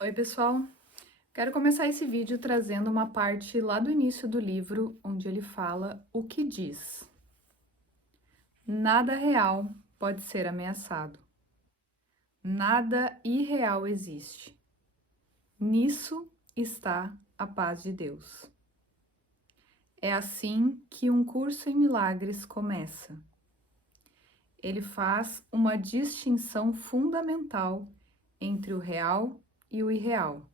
Oi, pessoal! Quero começar esse vídeo trazendo uma parte lá do início do livro, onde ele fala o que diz. Nada real pode ser ameaçado. Nada irreal existe. Nisso está a paz de Deus. É assim que um curso em milagres começa. Ele faz uma distinção fundamental entre o real e o irreal,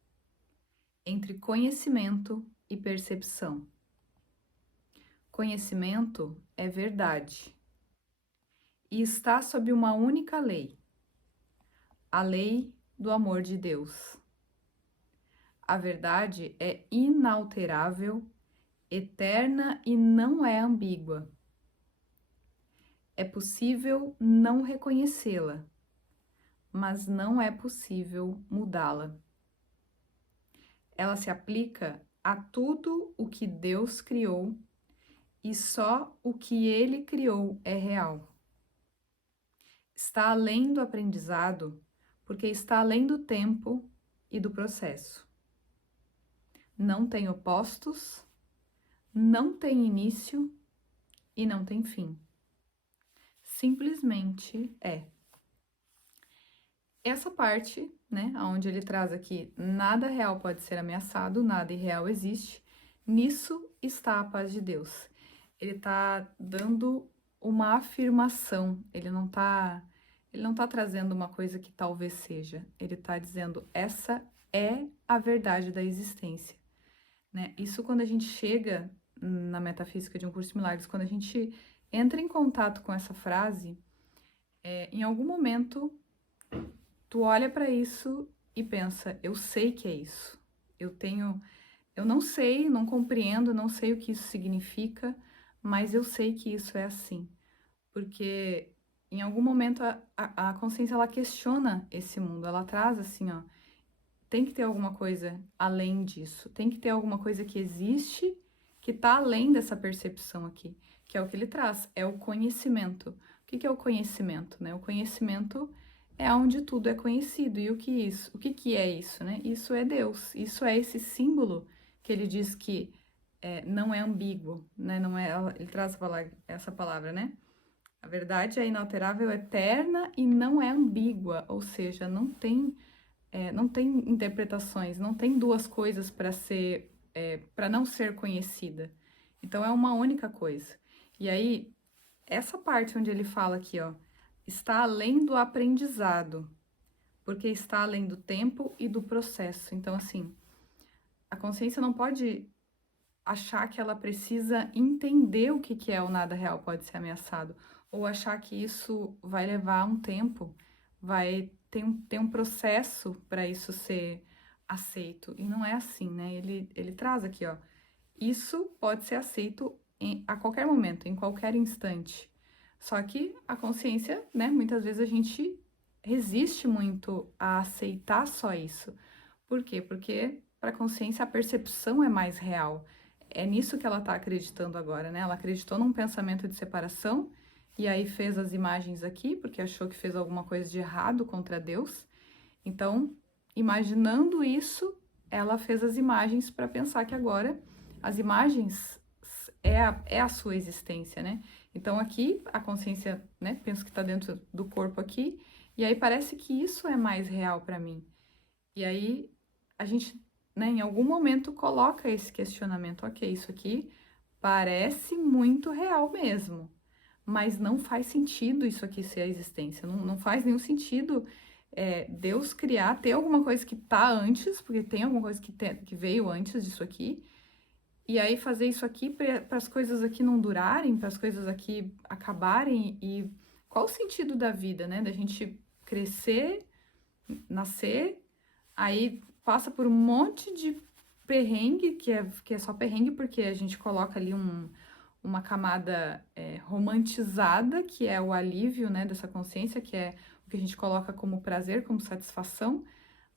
entre conhecimento e percepção. Conhecimento é verdade e está sob uma única lei, a lei do amor de Deus. A verdade é inalterável, eterna e não é ambígua. É possível não reconhecê-la, mas não é possível mudá-la. Ela se aplica a tudo o que Deus criou e só o que Ele criou é real. Está além do aprendizado, porque está além do tempo e do processo. Não tem opostos, não tem início e não tem fim. Simplesmente é. Essa parte, né, onde ele traz aqui, nada real pode ser ameaçado, nada irreal existe, nisso está a paz de Deus. Ele está dando uma afirmação, ele não tá trazendo uma coisa que talvez seja, ele está dizendo, essa é a verdade da existência, né? Isso quando a gente chega na metafísica de um curso de milagres, quando a gente entra em contato com essa frase, em algum momento tu olha para isso e pensa, eu sei que é isso. Eu não sei, não compreendo, não sei o que isso significa, mas eu sei que isso é assim. Porque em algum momento a consciência ela questiona esse mundo, ela traz assim, ó, tem que ter alguma coisa além disso, tem que ter alguma coisa que existe que está além dessa percepção aqui, que é o que ele traz, é o conhecimento. O que é o conhecimento, né? O conhecimento é onde tudo é conhecido. E o que que é isso, né? Isso é Deus. Isso é esse símbolo que ele diz que não é ambíguo, né? Não é, ele traz essa palavra, né? A verdade é inalterável, eterna e não é ambígua, ou seja, não tem interpretações, não tem duas coisas para não ser conhecida. Então é uma única coisa. E aí, essa parte onde ele fala aqui, ó, está além do aprendizado, porque está além do tempo e do processo. Então, assim, a consciência não pode achar que ela precisa entender o que é o nada real pode ser ameaçado, ou achar que isso vai levar um tempo, vai ter um processo para isso ser aceito. E não é assim, né? Ele traz aqui, ó, isso pode ser aceito a qualquer momento, em qualquer instante. Só que a consciência, né, muitas vezes a gente resiste muito a aceitar só isso. Por quê? Porque para a consciência a percepção é mais real. É nisso que ela está acreditando agora, né? Ela acreditou num pensamento de separação e aí fez as imagens aqui, porque achou que fez alguma coisa de errado contra Deus. Então, imaginando isso, ela fez as imagens para pensar que agora as imagens é a sua existência, né? Então, aqui, a consciência, né? Penso que está dentro do corpo aqui, e aí parece que isso é mais real para mim. E aí a gente, né, em algum momento coloca esse questionamento, ok, isso aqui parece muito real mesmo, mas não faz sentido isso aqui ser a existência, não faz nenhum sentido Deus criar, ter alguma coisa que tá antes, porque tem alguma coisa que veio antes disso aqui, e aí fazer isso aqui para as coisas aqui não durarem, para as coisas aqui acabarem, e qual o sentido da vida, né? Da gente crescer, nascer, aí passa por um monte de perrengue, que é só perrengue porque a gente coloca ali uma camada romantizada, que é o alívio, né, dessa consciência, que é o que a gente coloca como prazer, como satisfação,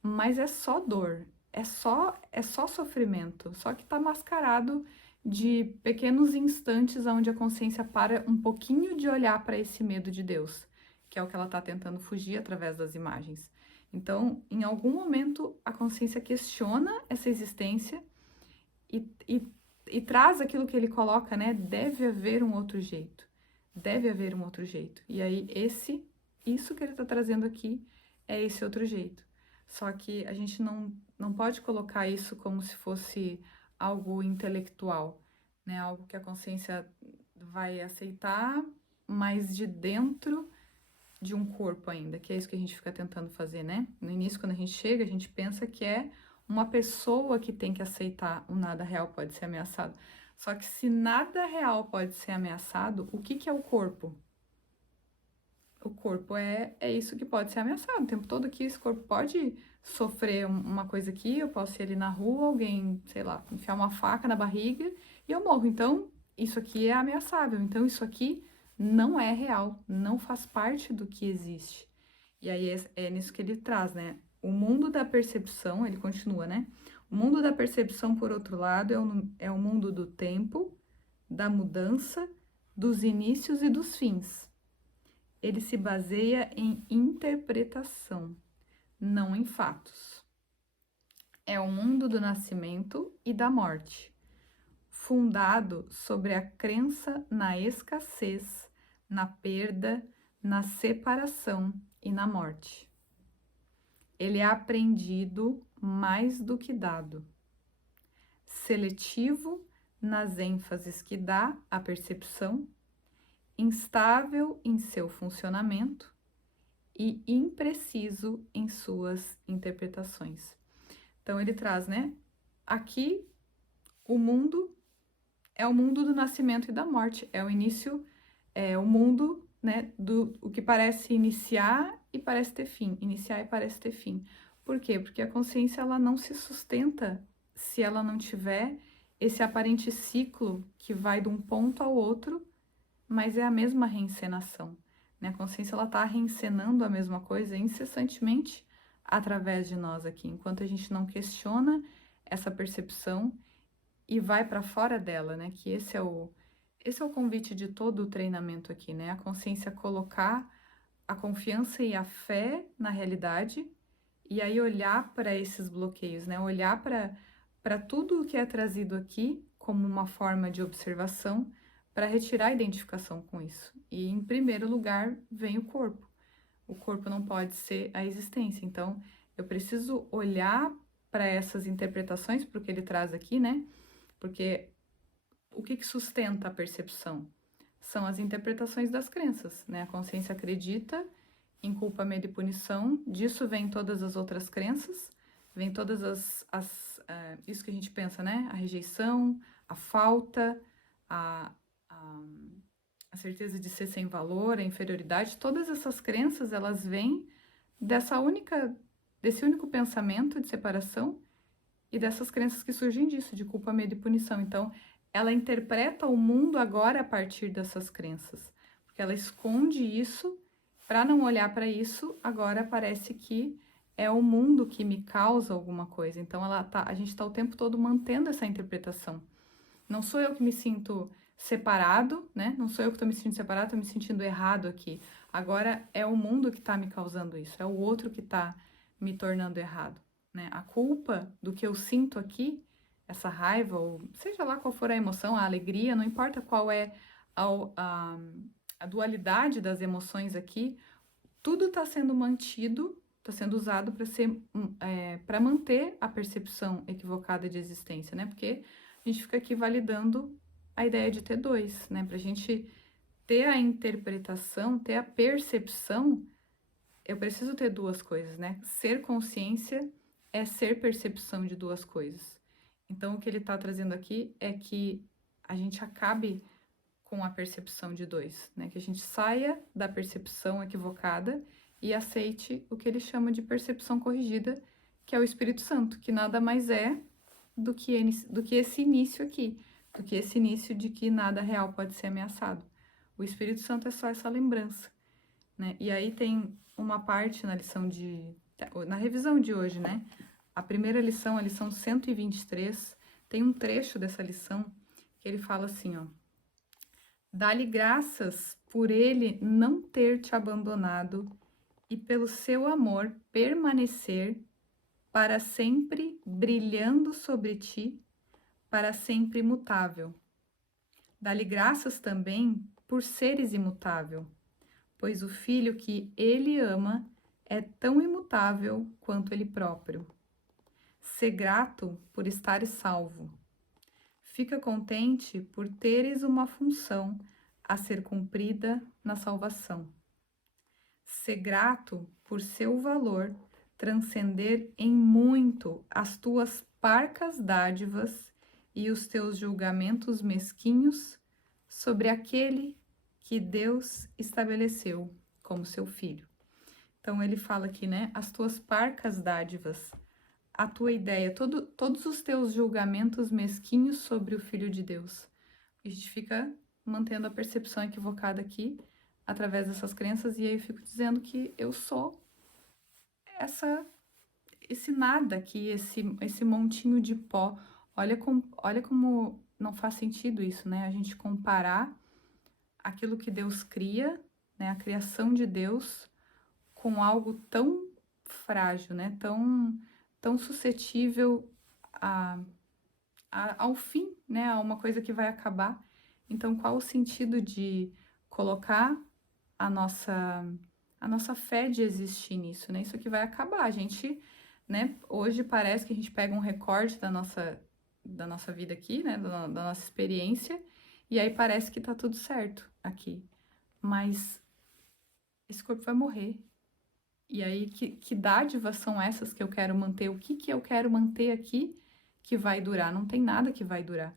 mas é só dor, é só sofrimento, só que tá mascarado de pequenos instantes onde a consciência para um pouquinho de olhar para esse medo de Deus, que é o que ela tá tentando fugir através das imagens. Então, em algum momento, a consciência questiona essa existência e traz aquilo que ele coloca, né? Deve haver um outro jeito. Deve haver um outro jeito. E aí, isso que ele está trazendo aqui é esse outro jeito. Só que a gente não pode colocar isso como se fosse algo intelectual, né? Algo que a consciência vai aceitar, mas de dentro de um corpo ainda, que é isso que a gente fica tentando fazer, né? No início, quando a gente chega, a gente pensa que é uma pessoa que tem que aceitar o nada real pode ser ameaçado. Só que se nada real pode ser ameaçado, o que é o corpo? O corpo é isso que pode ser ameaçado. O tempo todo aqui, esse corpo pode sofrer uma coisa aqui, eu posso ir ali na rua, alguém, sei lá, enfiar uma faca na barriga e eu morro. Então, isso aqui é ameaçável. Então, isso aqui não é real, não faz parte do que existe. E aí é nisso que ele traz, né? O mundo da percepção, ele continua, né? O mundo da percepção, por outro lado, é o mundo do tempo, da mudança, dos inícios e dos fins. Ele se baseia em interpretação, não em fatos. É o mundo do nascimento e da morte, fundado sobre a crença na escassez, na perda, na separação e na morte. Ele é aprendido mais do que dado, seletivo nas ênfases que dá à percepção, instável em seu funcionamento e impreciso em suas interpretações. Então ele traz, né? Aqui o mundo é o mundo do nascimento e da morte, é o início, é o mundo, né, do o que parece iniciar e parece ter fim, iniciar e parece ter fim. Por quê? Porque a consciência ela não se sustenta se ela não tiver esse aparente ciclo que vai de um ponto ao outro, mas é a mesma reencenação, né? A consciência ela está reencenando a mesma coisa incessantemente através de nós aqui, enquanto a gente não questiona essa percepção e vai para fora dela, né? Que esse é o convite de todo o treinamento aqui, né? A consciência colocar a confiança e a fé na realidade e aí olhar para esses bloqueios, né? Olhar para tudo o que é trazido aqui como uma forma de observação para retirar a identificação com isso. E em primeiro lugar vem o corpo. O corpo não pode ser a existência. Então, eu preciso olhar para essas interpretações, para o que ele traz aqui, né? Porque o que sustenta a percepção? São as interpretações das crenças, né? A consciência acredita em culpa, medo e punição, disso vem todas as outras crenças, vem todas isso que a gente pensa, né? A rejeição, a falta, a, a, a certeza de ser sem valor, a inferioridade, todas essas crenças, elas vêm desse único pensamento de separação e dessas crenças que surgem disso, de culpa, medo e punição. Então, ela interpreta o mundo agora a partir dessas crenças, porque ela esconde isso, para não olhar para isso, agora parece que é o mundo que me causa alguma coisa. Então, a gente está o tempo todo mantendo essa interpretação. Não sou eu que me sinto separado, né? Não sou eu que estou me sentindo separado, estou me sentindo errado aqui. Agora é o mundo que está me causando isso, é o outro que está me tornando errado, né? A culpa do que eu sinto aqui, essa raiva, ou seja lá qual for a emoção, a alegria, não importa qual é a dualidade das emoções aqui, tudo está sendo mantido, está sendo usado para manter a percepção equivocada de existência, né? Porque a gente fica aqui validando a ideia de ter dois, né? Para a gente ter a interpretação, ter a percepção, eu preciso ter duas coisas, né? Ser consciência é ser percepção de duas coisas. Então, o que ele está trazendo aqui é que a gente acabe com a percepção de dois, né? Que a gente saia da percepção equivocada e aceite o que ele chama de percepção corrigida, que é o Espírito Santo, que nada mais é do que esse início aqui, do que esse início de que nada real pode ser ameaçado. O Espírito Santo é só essa lembrança, né? E aí tem uma parte na revisão de hoje, né? A primeira lição, a lição 123, tem um trecho dessa lição que ele fala assim, ó: dá-lhe graças por ele não ter te abandonado e pelo seu amor permanecer para sempre brilhando sobre ti, para sempre imutável. Dá-lhe graças também por seres imutável, pois o filho que ele ama é tão imutável quanto ele próprio. Sê grato por estares salvo. Fica contente por teres uma função a ser cumprida na salvação. Sê grato por seu valor transcender em muito as tuas parcas dádivas e os teus julgamentos mesquinhos sobre aquele que Deus estabeleceu como seu filho. Então ele fala aqui, né? As tuas parcas dádivas, a tua ideia, todos os teus julgamentos mesquinhos sobre o Filho de Deus. A gente fica mantendo a percepção equivocada aqui, através dessas crenças, e aí eu fico dizendo que eu sou esse nada aqui, esse montinho de pó. Olha como não faz sentido isso, né? A gente comparar aquilo que Deus cria, né? A criação de Deus, com algo tão frágil, né? Tão suscetível ao fim, né? A uma coisa que vai acabar. Então, qual o sentido de colocar a nossa fé de existir nisso, né? Isso aqui vai acabar. A gente, né? Hoje parece que a gente pega um recorte da nossa vida aqui, né? Da nossa experiência, e aí parece que tá tudo certo aqui. Mas esse corpo vai morrer. E aí, que dádivas são essas que eu quero manter? O que eu quero manter aqui que vai durar? Não tem nada que vai durar.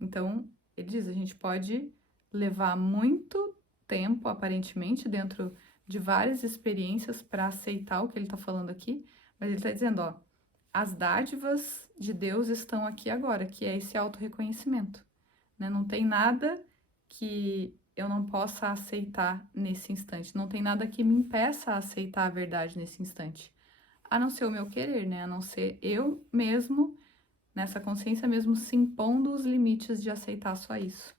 Então, ele diz, a gente pode levar muito tempo, aparentemente, dentro de várias experiências para aceitar o que ele está falando aqui, mas ele está dizendo, ó, as dádivas de Deus estão aqui agora, que é esse autorreconhecimento, né? Não tem nada que eu não possa aceitar nesse instante, não tem nada que me impeça a aceitar a verdade nesse instante, a não ser o meu querer, né? A não ser eu mesmo, nessa consciência mesmo, se impondo os limites de aceitar só isso.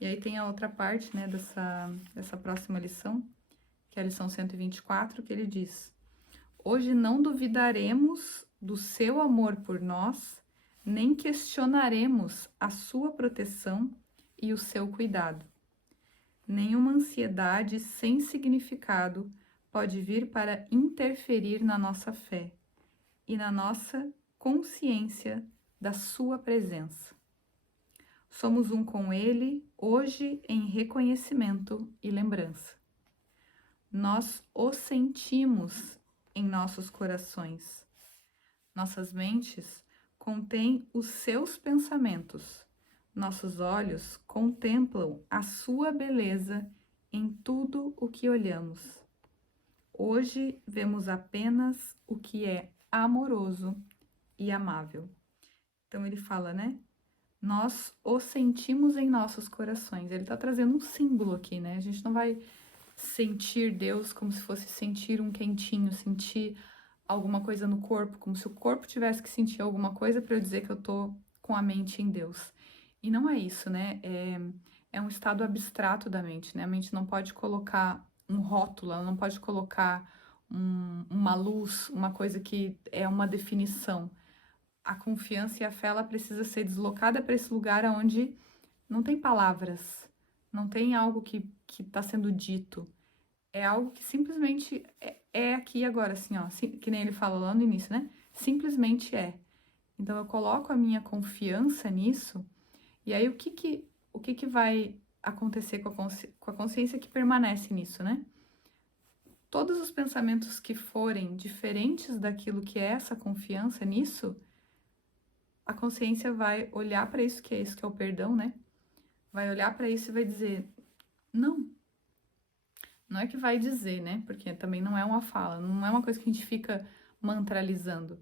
E aí tem a outra parte, né, dessa próxima lição, que é a lição 124, que ele diz: hoje não duvidaremos do seu amor por nós, nem questionaremos a sua proteção e o seu cuidado. Nenhuma ansiedade sem significado pode vir para interferir na nossa fé e na nossa consciência da sua presença. Somos um com ele, hoje em reconhecimento e lembrança. Nós o sentimos em nossos corações. Nossas mentes contêm os seus pensamentos. Nossos olhos contemplam a sua beleza em tudo o que olhamos. Hoje vemos apenas o que é amoroso e amável. Então ele fala, né? Nós o sentimos em nossos corações. Ele está trazendo um símbolo aqui, né? A gente não vai sentir Deus como se fosse sentir um quentinho, sentir alguma coisa no corpo, como se o corpo tivesse que sentir alguma coisa para eu dizer que eu tô com a mente em Deus. E não é isso, né? É um estado abstrato da mente, né? A mente não pode colocar um rótulo, ela não pode colocar uma luz, uma coisa que é uma definição. A confiança e a fé, ela precisa ser deslocada para esse lugar onde não tem palavras, não tem algo que está sendo dito. É algo que simplesmente é aqui agora, assim, ó, que nem ele fala lá no início, né? Simplesmente é. Então eu coloco a minha confiança nisso, e aí o que vai acontecer com a consciência que permanece nisso, né? Todos os pensamentos que forem diferentes daquilo que é essa confiança nisso, a consciência vai olhar para isso que é o perdão, né? Vai olhar para isso e vai dizer, não. Não é que vai dizer, né? Porque também não é uma fala, não é uma coisa que a gente fica mantralizando,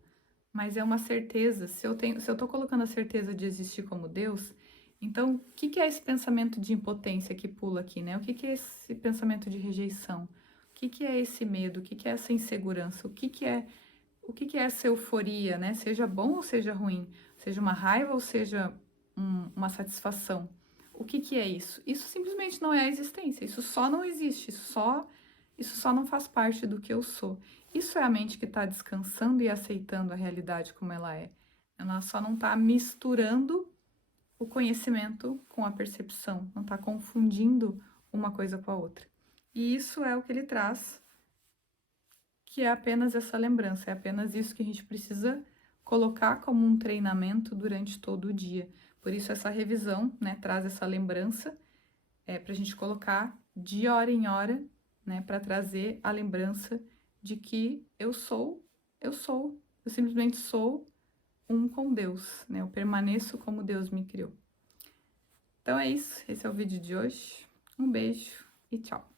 mas é uma certeza. Se eu tô colocando a certeza de existir como Deus, então o que é esse pensamento de impotência que pula aqui, né? O que é esse pensamento de rejeição? O que é esse medo? O que é essa insegurança? O que é essa euforia, né? Seja bom ou seja ruim, seja uma raiva ou seja uma satisfação. O que é isso? Isso simplesmente não é a existência, isso só não existe, isso só isso só não faz parte do que eu sou. Isso é a mente que está descansando e aceitando a realidade como ela é. Ela só não está misturando o conhecimento com a percepção, não está confundindo uma coisa com a outra. E isso é o que ele traz, que é apenas essa lembrança, é apenas isso que a gente precisa colocar como um treinamento durante todo o dia. Por isso essa revisão, né, traz essa lembrança para a gente colocar de hora em hora, né, para trazer a lembrança de que eu simplesmente sou um com Deus, né? Eu permaneço como Deus me criou. Então é isso, esse é o vídeo de hoje. Um beijo e tchau!